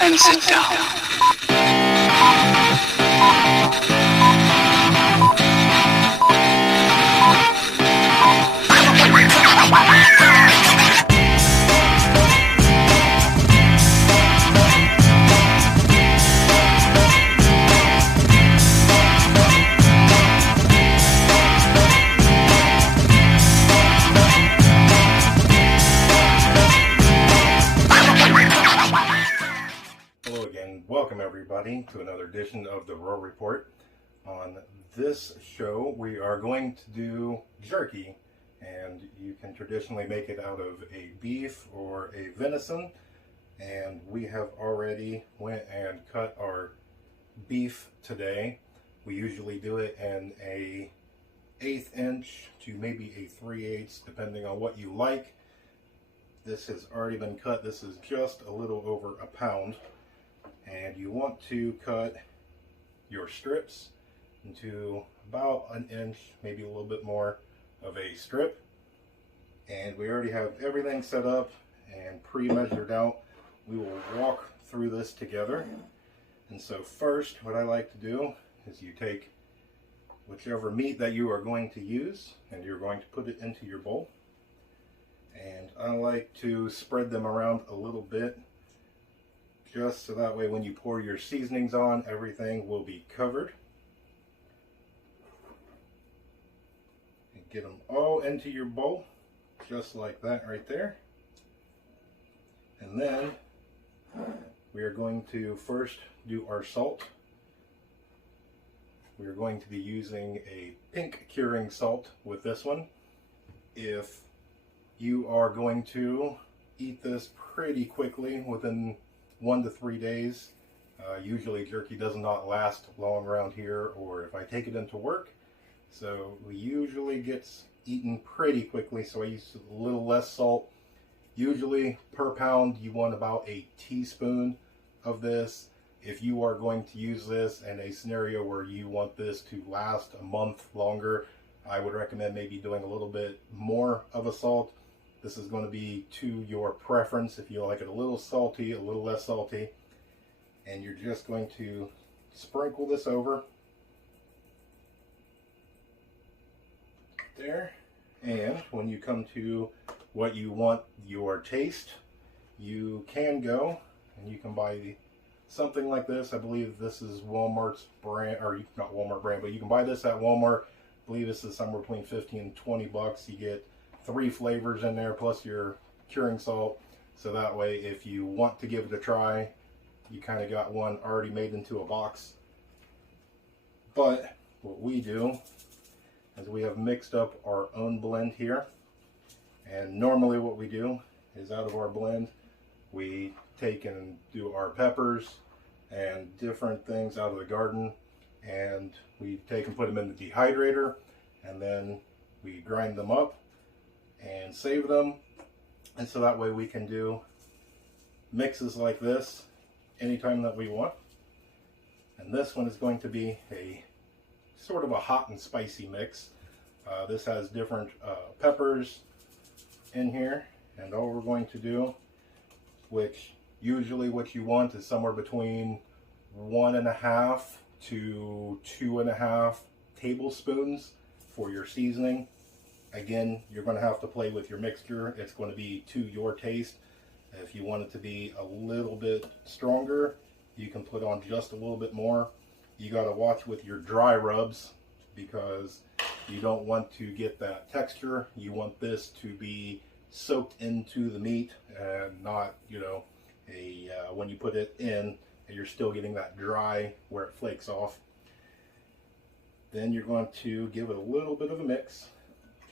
and sit down. Hello again, welcome everybody to another edition of the Raw Report. On this show we are going to do jerky, and you can traditionally make it out of a beef or a venison, and we have already went and cut our beef today. We usually do it in a 1/8 inch to maybe a 3/8 depending on what you like. This has already been cut. This is just a little over a pound. And you want to cut your strips into about 1 inch, maybe a little bit more of a strip. And we already have everything set up and pre-measured out. We will walk through this together. And so first, what I like to do is you take whichever meat that you are going to use and you're going to put it into your bowl. And I like to spread them around a little bit, just so that way when you pour your seasonings on, everything will be covered. And get them all into your bowl, just like that right there. And then we are going to first do our salt. We are going to be using a pink curing salt with this one. If you are going to eat this pretty quickly, within 1 to 3 days. Usually jerky does not last long around here, or if I take it into work. So we usually gets eaten pretty quickly, so I use a little less salt. Usually per pound you want about a teaspoon of this. If you are going to use this in a scenario where you want this to last a month longer, I would recommend maybe doing a little bit more of a salt. This is going to be to your preference, if you like it a little salty, a little less salty. And you're just going to sprinkle this over there. And when you come to what you want your taste, you can go and you can buy something like this. I believe this is Walmart's brand, or not Walmart brand, but you can buy this at Walmart. I believe this is somewhere between 15 and 20 bucks. You get 3 flavors in there plus your curing salt, so that way if you want to give it a try, you kind of got one already made into a box. But what we do is we have mixed up our own blend here, and normally what we do is out of our blend we take and do our peppers and different things out of the garden, and we take and put them in the dehydrator, and then we grind them up and save them, and so that way we can do mixes like this anytime that we want. And this one is going to be a sort of a hot and spicy mix. This has different peppers in here, and all we're going to do, which usually what you want is somewhere between 1.5 to 2.5 tablespoons for your seasoning. Again, you're going to have to play with your mixture. It's going to be to your taste. If you want it to be a little bit stronger, you can put on just a little bit more. You got to watch with your dry rubs, because you don't want to get that texture. You want this to be soaked into the meat and not, when you put it in, and you're still getting that dry where it flakes off. Then you're going to give it a little bit of a mix,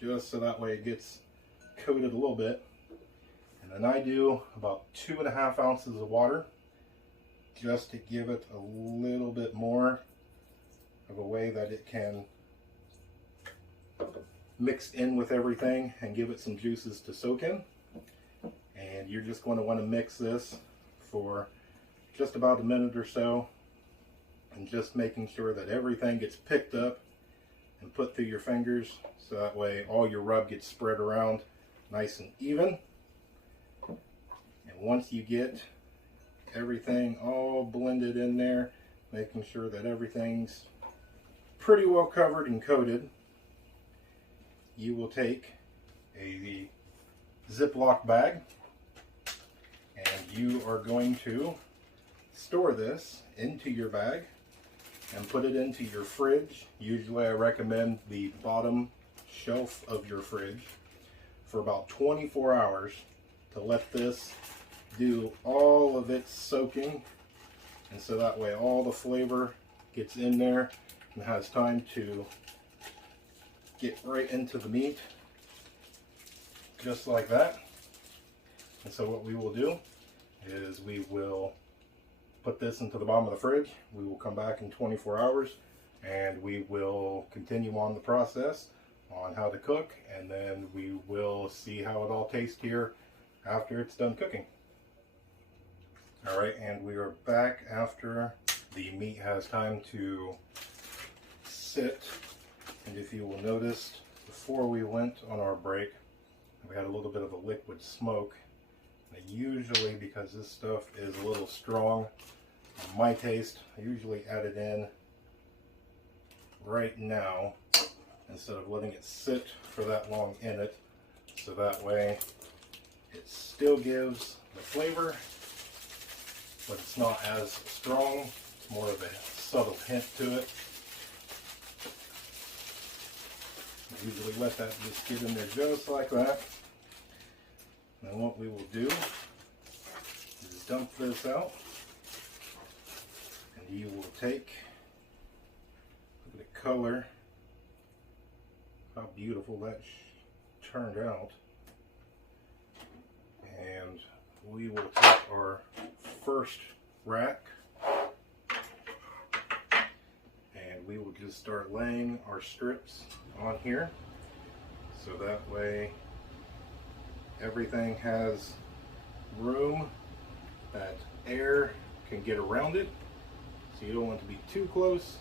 just so that way it gets coated a little bit. And then I do about 2.5 ounces of water, just to give it a little bit more of a way that it can mix in with everything and give it some juices to soak in. And you're just going to want to mix this for just about a minute or so, and just making sure that everything gets picked up and put through your fingers, so that way all your rub gets spread around nice and even. And once you get everything all blended in there, making sure that everything's pretty well covered and coated, you will take a Ziploc bag and you are going to store this into your bag and put it into your fridge. Usually I recommend the bottom shelf of your fridge for about 24 hours to let this do all of its soaking, and so that way all the flavor gets in there and has time to get right into the meat, just like that. And so what we will do is we will put this into the bottom of the fridge. We will come back in 24 hours and we will continue on the process on how to cook, and then we will see how it all tastes here after it's done cooking. Alright, and we are back after the meat has time to sit. And if you will notice, before we went on our break, we had a little bit of a liquid smoke. And usually, because this stuff is a little strong, on my taste, I usually add it in right now instead of letting it sit for that long in it. So that way it still gives the flavor, but it's not as strong. It's more of a subtle hint to it. I usually let that just get in there just like that. And what we will do is dump this out, and you will take, look at the color, how beautiful that turned out, and we will take our first rack and we will just start laying our strips on here, so that way everything has room that air can get around it. So you don't want to be too close,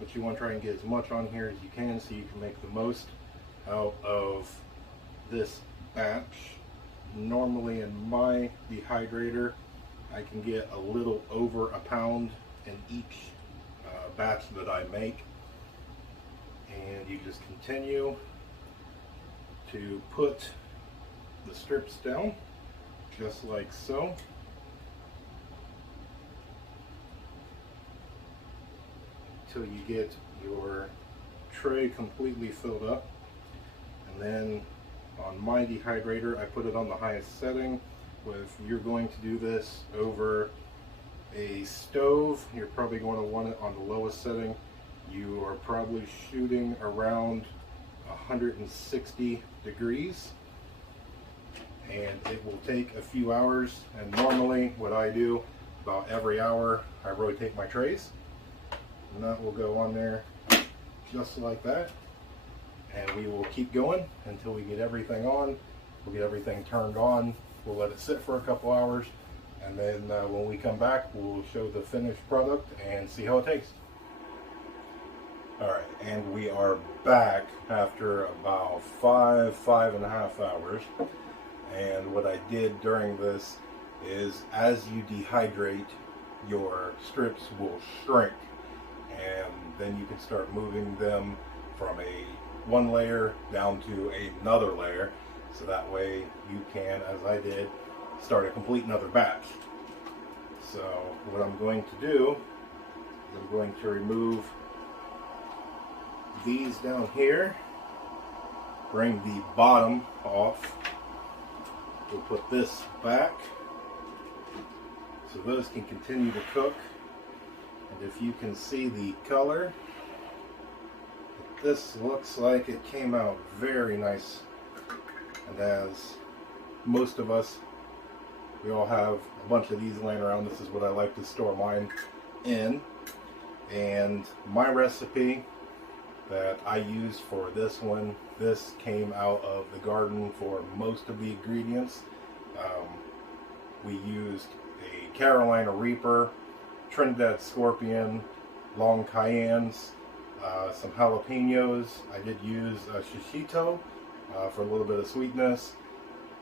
but you want to try and get as much on here as you can so you can make the most out of this batch. Normally in my dehydrator I can get a little over a pound in each batch that I make, and you just continue to put the strips down just like so. Until you get your tray completely filled up. And then on my dehydrator I put it on the highest setting. If you're going to do this over a stove, you're probably going to want it on the lowest setting. You are probably shooting around 160 degrees, and it will take a few hours. And normally what I do, about every hour I rotate my trays, and that will go on there just like that, and we will keep going until we get everything on. We'll get everything turned on, we'll let it sit for a couple hours, and then when we come back we'll show the finished product and see how it tastes. Alright, and we are back after about 5.5 hours. And what I did during this is, as you dehydrate, your strips will shrink, and then you can start moving them from one layer down to another layer, so that way you can, as I did, start a complete another batch. So what I'm going to do is I'm going to remove these down here, bring the bottom off. We'll put this back so those can continue to cook. And if you can see the color, this looks like it came out very nice. And as most of us, we all have a bunch of these laying around. This is what I like to store mine in. And my recipe that I used for this one, this came out of the garden for most of the ingredients. We used a Carolina Reaper, Trinidad Scorpion, long cayennes, some jalapenos. I did use shishito for a little bit of sweetness,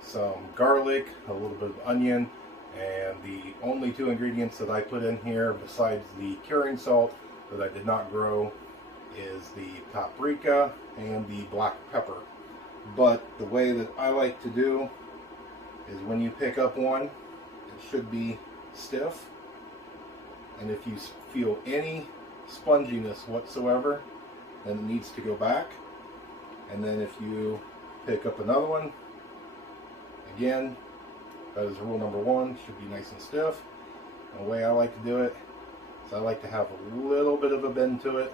some garlic, a little bit of onion, And the only two ingredients that I put in here besides the curing salt that I did not grow is the paprika and the black pepper. But the way that I like to do is when you pick up one, it should be stiff. And if you feel any sponginess whatsoever, then it needs to go back. And then if you pick up another one, again, that is rule number one, should be nice and stiff. And the way I like to do it is I like to have a little bit of a bend to it.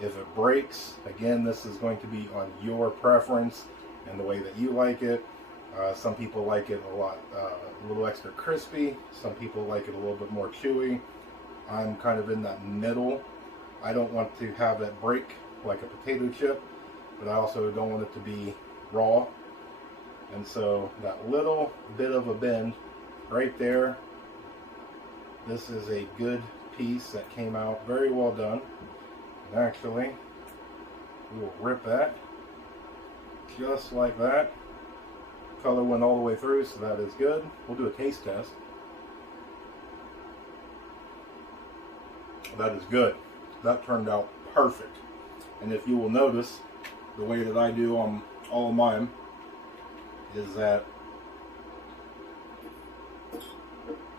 If it breaks, again, this is going to be on your preference and the way that you like it. Some people like it a little extra crispy. Some people like it a little bit more chewy. I'm kind of in that middle. I don't want to have it break like a potato chip, but I also don't want it to be raw. And so that little bit of a bend right there, this is a good piece that came out very well done. And actually, we will rip that just like that. Color went all the way through, so that is good. We'll do a taste test. That is good. That turned out perfect. And if you will notice, the way that I do on all of mine is that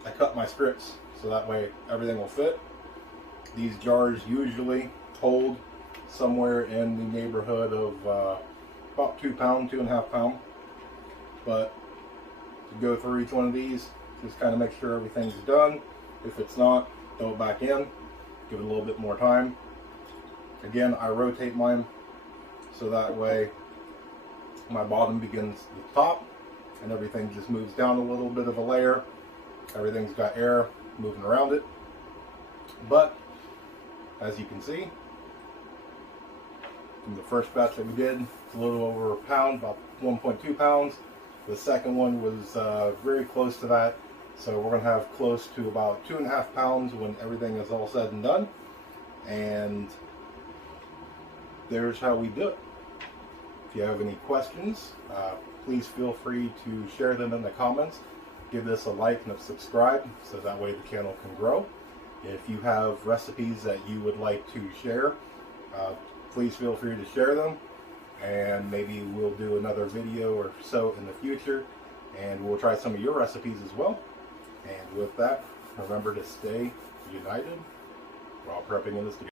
I cut my strips so that way everything will fit. These jars usually hold somewhere in the neighborhood of about 2 pounds, 2.5 pounds. But to go through each one of these, just kind of make sure everything's done. If it's not, throw it back in, give it a little bit more time. Again, I rotate mine so that way my bottom begins at the top and everything just moves down a little bit of a layer. Everything's got air moving around it. But as you can see, from the first batch that we did, it's a little over a pound, about 1.2 pounds. The second one was very close to that. So we're going to have close to about 2.5 pounds when everything is all said and done. And there's how we do it. If you have any questions, please feel free to share them in the comments. Give this a like and a subscribe so that way the channel can grow. If you have recipes that you would like to share, please feel free to share them. And maybe we'll do another video or so in the future. And we'll try some of your recipes as well. And with that, remember to stay united. We're all prepping in this together.